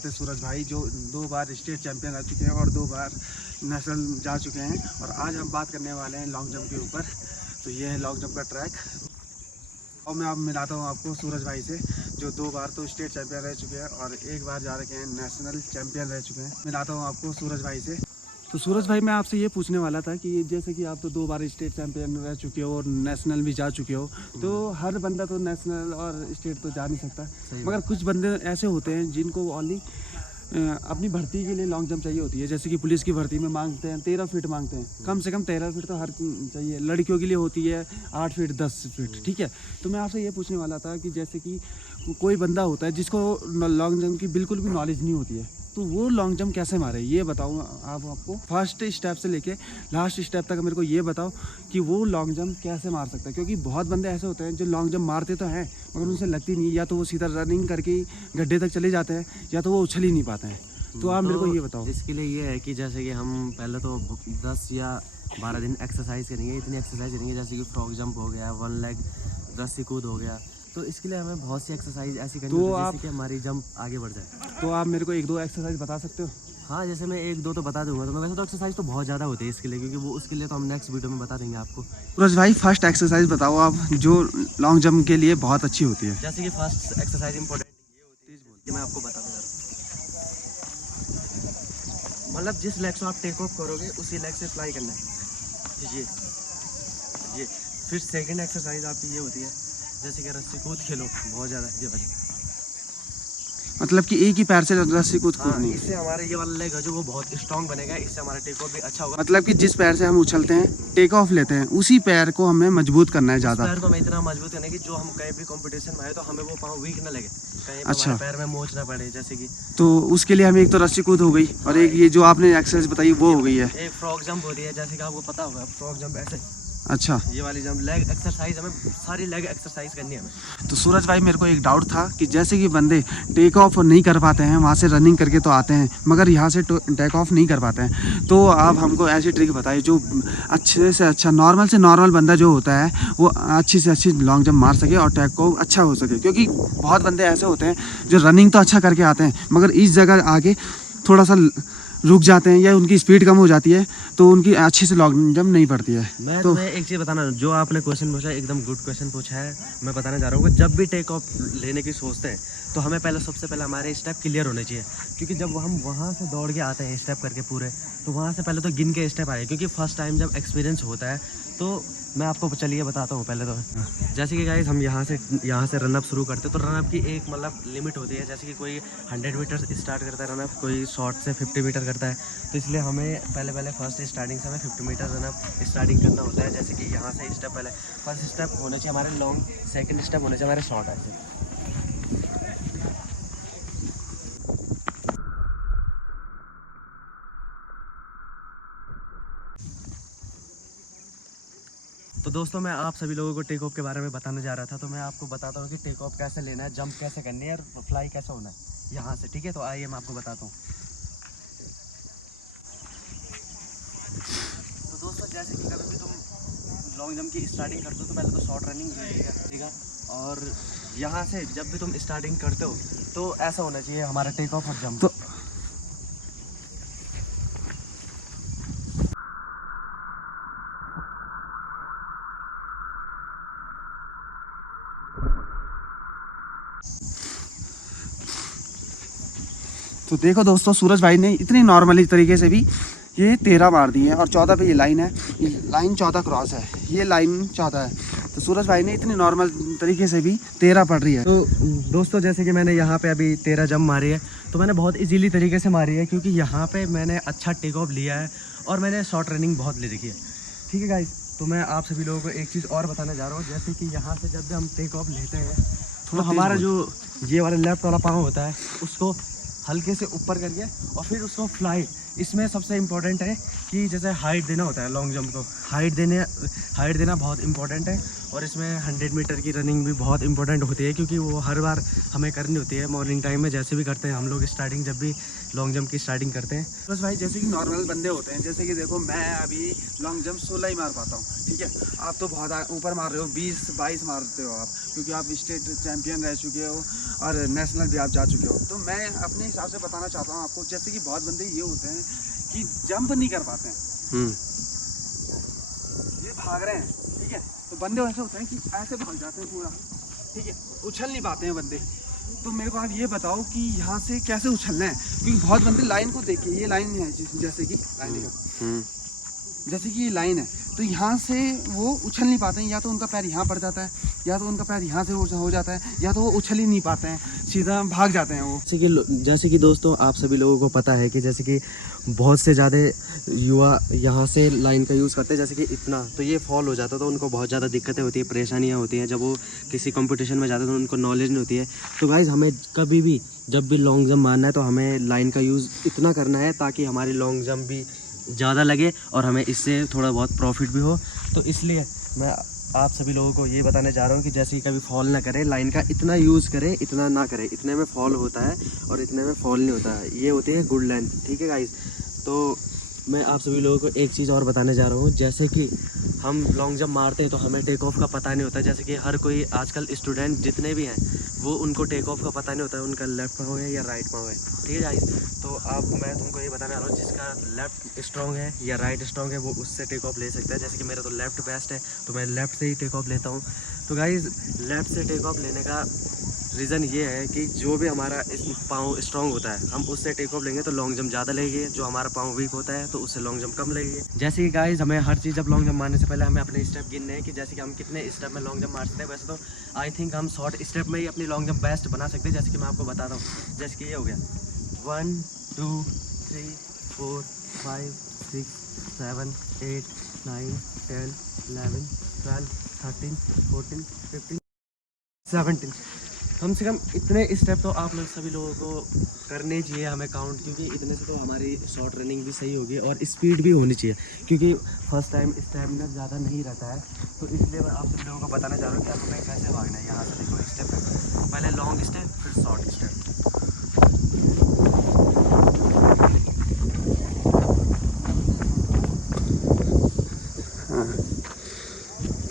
बात है सूरज भाई, जो 2 बार स्टेट चैंपियन रह चुके हैं और 2 बार नेशनल जा चुके हैं। और आज हम बात करने वाले हैं लॉन्ग जंप के ऊपर। तो ये है लॉन्ग जंप का ट्रैक और मैं अब मिलाता हूँ आपको सूरज भाई से, जो 2 बार तो स्टेट चैंपियन रह चुके हैं और 1 बार जा रखे हैं नेशनल चैंपियन रह चुके हैं। मिलाता हूँ आपको सूरज भाई से। तो सूरज भाई, मैं आपसे ये पूछने वाला था कि जैसे कि आप तो 2 बार स्टेट चैंपियन रह चुके हो और नेशनल भी जा चुके हो, तो हर बंदा तो नेशनल और स्टेट तो जा नहीं सकता, मगर कुछ बंदे ऐसे होते हैं जिनको ओनली अपनी भर्ती के लिए लॉन्ग जंप चाहिए होती है। जैसे कि पुलिस की भर्ती में मांगते हैं 13 फीट मांगते हैं, कम से कम 13 फीट तो हर चाहिए। लड़कियों के लिए होती है 8 फीट 10 फीट, ठीक है। तो मैं आपसे ये पूछने वाला था कि जैसे कि कोई बंदा होता है जिसको लॉन्ग जंप की बिल्कुल भी नॉलेज नहीं होती है, तो वो लॉन्ग जंप कैसे मारे, ये बताओ आप आपको। फर्स्ट स्टेप से लेके लास्ट स्टेप तक मेरे को ये बताओ कि वो लॉन्ग जंप कैसे मार सकता है। क्योंकि बहुत बंदे ऐसे होते हैं जो लॉन्ग जंप मारते तो हैं मगर उनसे लगती नहीं, या तो वो सीधा रनिंग करके गड्ढे तक चले जाते हैं या तो वो उछल ही नहीं पाते हैं। तो आप मेरे को ये बताओ। इसके लिए ये है कि जैसे कि हम पहले तो 10 या 12 दिन एक्सरसाइज करेंगे, इतनी एक्सरसाइज करेंगे जैसे कि फ्रॉग जंप हो गया, 1 लेग रस्सी कूद हो गया। तो इसके लिए हमें बहुत सी एक्सरसाइज ऐसी करनी होती है जिससे कि हमारी जंप आगे बढ़ जाए। तो आप मेरे को 1-2 एक्सरसाइज बता सकते हो? हाँ, जैसे मैं 1-2 तो बता दूंगा। तो मैं वैसे तो एक्सरसाइज तो बहुत ज़्यादा होती है इसके लिए, क्योंकि वो उसके लिए तो हम नेक्स्ट वीडियो में बता देंगे आपको। सूरज भाई, फर्स्ट एक्सरसाइज बताओ आप जो लॉन्ग जंप के लिए बहुत अच्छी होती है। जैसे कि फर्स्ट एक्सरसाइज इंपॉर्टेंट ये होती है, ये मैं आपको बता दूँगा। मतलब जिस लेग से आप टेक ऑफ करोगे उसी लेग से फ्लाई करना है। ये फिर सेकंड एक्सरसाइज आपकी ये होती है जैसे कि रस्सी कूद खेलो, बहुत ज़्यादा ये वाली। मतलब कि एक ही पैर से रस्सी कूद कूदनी। इससे हमारा ये वाला लेग है जो वो बहुत स्ट्रॉन्ग बनेगा, इससे हमारा टेक ऑफ भी अच्छा होगा। मतलब कि जिस पैर से हम उछलते हैं, टेक ऑफ लेते हैं, उसी पैर को हमें मजबूत करना है ज़्यादा। पैर को हमें इतना मजबूत करना है कि जो हम कहीं भी कंपटीशन में आए तो हमें वो पाँव वीक ना लगे, कहीं अच्छा, पैर में मोच ना पड़े। जैसे कि तो उसके लिए हमें एक तो रस्सी कूद हो गई और एक ये जो आपने एक्सरसाइज बताई वो हो गई है। एक फ्रॉग जंप होती है, जैसे कि आपको पता होगा फ्रॉग जंप ऐसे। अच्छा, ये वाली जंप लेग एक्सरसाइज, हमें सारी लेग एक्सरसाइज करनी है हमें। तो सूरज भाई, मेरे को एक डाउट था कि जैसे कि बंदे टेक ऑफ नहीं कर पाते हैं, वहाँ से रनिंग करके तो आते हैं मगर यहाँ से टेक ऑफ नहीं कर पाते हैं, तो आप हमको ऐसी ट्रिक बताइए जो अच्छे से अच्छा नॉर्मल से नॉर्मल बंदा जो होता है वो अच्छी से अच्छी लॉन्ग जंप मार सके और टेक ऑफ अच्छा हो सके। क्योंकि बहुत बंदे ऐसे होते हैं जो रनिंग तो अच्छा करके आते हैं मगर इस जगह आगे थोड़ा सा रुक जाते हैं या उनकी स्पीड कम हो जाती है तो उनकी अच्छे से लॉन्ग जंप नहीं पड़ती है। मैं तो तुम्हें एक चीज़ बताना, जो आपने क्वेश्चन पूछा एकदम गुड क्वेश्चन पूछा है। मैं बताना चाह रहा हूँ कि जब भी टेक ऑफ लेने की सोचते हैं तो हमें पहले सबसे पहले हमारे स्टेप क्लियर होने चाहिए। क्योंकि जब हम वहाँ से दौड़ के आते हैं स्टेप करके पूरे, तो वहाँ से पहले तो गिन के स्टेप आए। क्योंकि फर्स्ट टाइम जब एक्सपीरियंस होता है तो मैं आपको चलिए बताता हूँ पहले तो। जैसे कि गाइस हम यहाँ से रनअप शुरू करते हैं तो रनअप की एक मतलब लिमिट होती है। जैसे कि कोई 100 मीटर स्टार्ट करता है रनअप, कोई शॉर्ट से 50 मीटर करता है। तो इसलिए हमें पहले फर्स्ट स्टार्टिंग से हमें 50 मीटर रनअप स्टार्टिंग करना होता है। जैसे कि यहाँ से स्टेप पहले फर्स्ट स्टेप होने चाहिए हमारे लॉन्ग, सेकंड स्टेप होने चाहिए हमारे शॉर्ट ऐसे। तो दोस्तों, मैं आप सभी लोगों को टेक ऑफ के बारे में बताने जा रहा था। तो मैं आपको बताता हूँ कि टेक ऑफ कैसे लेना है, जंप कैसे करनी है और फ्लाई कैसे होना है यहाँ से, ठीक है। तो आइए मैं आपको बताता हूँ। तो दोस्तों, जैसे कि कभी भी तुम लॉन्ग जंप की स्टार्टिंग करते हो तो पहले तो शॉर्ट रनिंग लीजिएगा, ठीक है। और यहाँ से जब भी तुम स्टार्टिंग करते हो तो ऐसा होना चाहिए हमारा टेक ऑफ और जंप। तो देखो दोस्तों, सूरज भाई ने इतनी नॉर्मली तरीके से भी ये 13 मार दी है और 14 पे ये लाइन है, ये लाइन 14 क्रॉस है, ये लाइन 14 है। तो सूरज भाई ने इतनी नॉर्मल तरीके से भी 13 पड़ रही है। तो दोस्तों, जैसे कि मैंने यहाँ पे अभी 13 जंप मारी है तो मैंने बहुत इजीली तरीके से मारी है, क्योंकि यहाँ पे मैंने अच्छा टेक ऑफ लिया है और मैंने शॉर्ट रनिंग बहुत ले रखी है, ठीक है गाइस। तो मैं आप सभी लोगों को एक चीज़ और बताना चाह रहा हूँ। जैसे कि यहाँ से जब भी हम टेक ऑफ लेते हैं तो हमारा जो ये वाला लेफ्ट वाला पाँव होता है उसको हल्के से ऊपर करके और फिर उसको फ्लाई इसमें सबसे इम्पोर्टेंट है कि जैसे हाइट देना होता है लॉन्ग जंप को, हाइट देना बहुत इंपॉर्टेंट है। और इसमें 100 मीटर की रनिंग भी बहुत इंपॉर्टेंट होती है, क्योंकि वो हर बार हमें करनी होती है मॉर्निंग टाइम में, जैसे भी करते हैं हम लोग स्टार्टिंग, जब भी लॉन्ग जंप की स्टार्टिंग करते हैं। बस भाई जैसे कि नॉर्मल बंदे होते हैं, जैसे कि देखो मैं अभी लॉन्ग जंप 16 ही मार पाता हूँ, ठीक है। आप तो बहुत ऊपर मार रहे हो, 20-22 मारते हो आप, क्योंकि आप स्टेट चैम्पियन रह चुके हो और नेशनल भी आप जा चुके हो। तो मैं अपने हिसाब से बताना चाहता हूँ आपको, जैसे कि बहुत बंदे ये होते हैं कि जंप नहीं कर पाते हैं, ये भाग रहे हैं, ठीक है। तो बंदे ऐसे होते हैं कि ऐसे भाग जाते हैं पूरा, ठीक है, उछल नहीं पाते हैं बंदे। तो मेरे को आप ये बताओ कि यहाँ से कैसे उछलना है, क्योंकि बहुत बंदे लाइन को देखिए, ये लाइन है जैसे कि लाइन देखो, जैसे कि ये लाइन है, तो यहाँ से वो उछल नहीं पाते हैं, या तो उनका पैर यहाँ पड़ जाता है, या तो उनका पैर यहाँ से हो जाता है, या तो वो उछल ही नहीं पाते हैं, सीधा भाग जाते हैं वो। जैसे कि दोस्तों आप सभी लोगों को पता है कि जैसे कि बहुत से ज़्यादा युवा यहाँ से लाइन का यूज़ करते हैं, जैसे कि इतना, तो ये फॉल हो जाता है, तो उनको बहुत ज़्यादा दिक्कतें होती है, परेशानियाँ होती हैं। जब वो किसी कंपटीशन में जाते हैं तो उनको नॉलेज नहीं होती है। तो गाइज़ हमें कभी भी जब भी लॉन्ग जंप मारना है तो हमें लाइन का यूज़ इतना करना है ताकि हमारी लॉन्ग जंप भी ज़्यादा लगे और हमें इससे थोड़ा बहुत प्रॉफिट भी हो। तो इसलिए मैं आप सभी लोगों को ये बताने जा रहा हूँ कि जैसे कि कभी फॉल ना करें, लाइन का इतना यूज़ करें, इतना ना करें, इतने में फॉल होता है और इतने में फॉल नहीं होता है। ये होती है गुड लाइन, ठीक है गाइस। तो मैं आप सभी लोगों को एक चीज़ और बताने जा रहा हूँ, जैसे कि हम लॉन्ग जंप मारते हैं तो हमें टेक ऑफ का पता नहीं होता। जैसे कि हर कोई आजकल स्टूडेंट जितने भी हैं वो उनको टेक ऑफ का पता नहीं होता है, उनका लेफ्ट पाँव है या राइट पाँव है, ठीक है गाइस। तो मैं तुमको ये बताने जा रहा हूँ, जिसका लेफ्ट स्ट्रॉन्ग है या राइट स्ट्रॉन्ग है वो उससे टेक ऑफ ले सकता है। जैसे कि मेरा तो लेफ्ट बेस्ट है, तो मैं लेफ्ट से ही टेक ऑफ लेता हूँ। तो गाइस लेफ्ट से टेक ऑफ लेने का रीज़न ये है कि जो भी हमारा पाँव स्ट्रॉन्ग होता है हम उससे टेक ऑफ लेंगे तो लॉन्ग जंप ज़्यादा लगेगी, जो हमारा पाँव वीक होता है तो उससे लॉन्ग जंप कम लगेगी। जैसे कि गाइस हमें हर चीज़, जब लॉन्ग जंप मारने से पहले हमें अपने स्टेप गिनने हैं कि जैसे कि हम कितने स्टेप में लॉन्ग जंप मार सकते हैं। वैसे तो आई थिंक हम शॉर्ट स्टेप में ही अपनी लॉन्ग जंप बेस्ट बना सकते हैं। जैसे कि मैं आपको बताता हूँ, जैसे कि ये हो गया 1 2 3 4 5 6 7 8 9 10 11 12 13 14 15 17, कम से कम इतने स्टेप तो आप लोग सभी लोगों को करने चाहिए हमें काउंट, क्योंकि इतने से तो हमारी शॉर्ट रनिंग भी सही होगी और स्पीड भी होनी चाहिए, क्योंकि फर्स्ट टाइम स्टेमिना ज़्यादा नहीं रहता है। तो इसलिए मैं आप सभी लोगों को बताना चाह रहा हूँ कि हमें कैसे भागना है। यहाँ से देखो स्टेप, पहले लॉन्ग स्टेप फिर शॉर्ट स्टेप।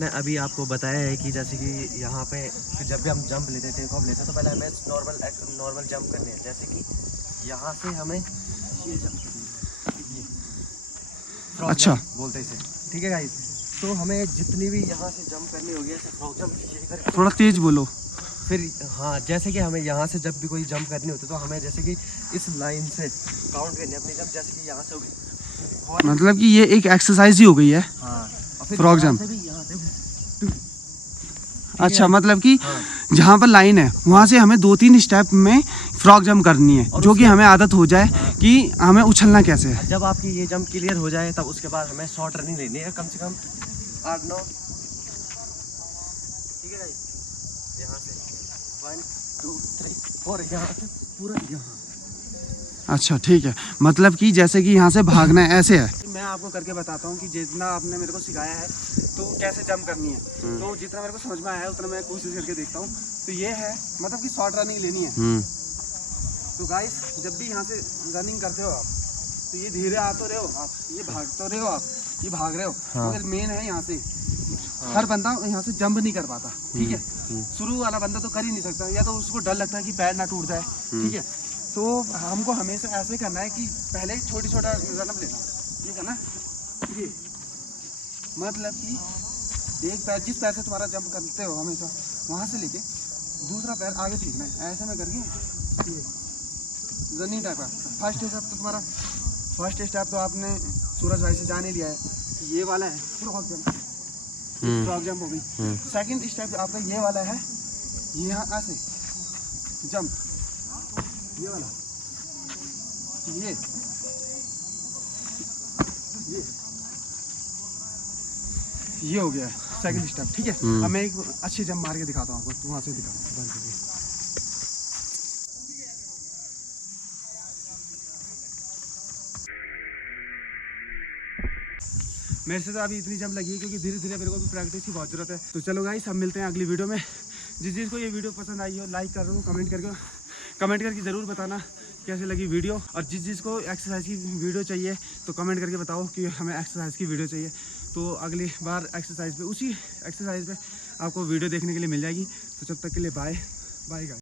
मैं अभी आपको बताया है कि जैसे कि यहाँ पे जब भी हम जंप लेते हैं, टेक ऑफ लेते हैं, तो पहले हमें नॉर्मल जंप करनी है। जैसे कि यहाँ से हमें ये जंप करनी है, फ्रॉग अच्छा जंप बोलते हैं इसे, ठीक है गाइस। तो हमें जितनी भी यहाँ से जंप करनी होगी, ऐसे फ्रॉग जंप थोड़ा तेज बोलो। फिर हाँ, जैसे कि हमें यहाँ से जब भी कोई जंप करनी होती है तो हमें जैसे कि इस लाइन से काउंट करनी है अपनी जंप। जैसे कि यहाँ से होगी, मतलब कि ये एक एक्सरसाइज ही हो गई है, हाँ, और फिर फ्रॉग यहाँ जंप। से भी यहाँ से अच्छा, मतलब कि हाँ। जहाँ पर लाइन है वहाँ से हमें 2-3 स्टेप में फ्रॉग जंप करनी है, जो कि हमें आदत हो जाए कि हमें उछलना कैसे है। जब आपकी ये जंप क्लियर हो जाए तब उसके बाद हमें शॉर्ट रनिंग लेनी है, कम से कम 8-9, ठीक है गाइस। यहाँ से 1 2 3 4, यहाँ से पूरा यहाँ। अच्छा ठीक है, मतलब कि जैसे कि यहाँ से भागना है ऐसे है। मैं आपको करके बताता हूँ कि जितना आपने मेरे को सिखाया है तो कैसे जंप करनी है, तो जितना मेरे को समझ में आया है उतना मैं कोशिश करके देखता हूँ। तो ये है मतलब कि शॉर्ट रनिंग लेनी है। तो गाइस जब भी यहाँ से रनिंग करते हो आप, तो ये धीरे आ तो रहे हो आप, ये भाग तो रहे हो आप, ये भाग रहे हो, मगर मेन है यहाँ से हर बंदा यहाँ से जंप नहीं कर पाता, ठीक है। शुरू वाला बंदा तो कर ही नहीं सकता, या तो उसको डर लगता है कि पैर ना टूट जाए, ठीक है। तो हमको हमेशा ऐसे करना है कि पहले छोटा रन लेना, ये करना, ये मतलब कि एक पैर, जिस पैर से तुम्हारा जंप करते हो हमेशा वहाँ से लेके दूसरा पैर आगे फेंकना है, ऐसे में करके ये रनिंग टाइप का। फर्स्ट स्टेप तो तुम्हारा, फर्स्ट स्टेप तो आपने सूरज भाई से जान ही लिया है, ये वाला है फ्रॉग जंप, फ्रॉग जंप हो गई। सेकंड स्टेप आपका ये वाला है, यहाँ ऐसे जंप, ये वाला, ये हो गया सेकंड स्टेप, ठीक है। अब मैं एक अच्छी जंप मार के दिखाता हूँ आपको, वहाँ से दिखाता हूँ। मेरे से तो अभी इतनी जम लगी है क्योंकि धीरे धीरे मेरे को भी प्रैक्टिस की बहुत ज़रूरत है। तो चलो गाइस, सब मिलते हैं अगली वीडियो में। जिस चीज़ को ये वीडियो पसंद आई हो लाइक कर दो, कमेंट करके ज़रूर बताना कैसे लगी वीडियो। और जिस चीज़ को एक्सरसाइज की वीडियो चाहिए तो कमेंट करके बताओ कि हमें एक्सरसाइज की वीडियो चाहिए। तो अगली बार एक्सरसाइज पे, उसी एक्सरसाइज पे आपको वीडियो देखने के लिए मिल जाएगी। तो जब तक के लिए बाय बाय गाइस।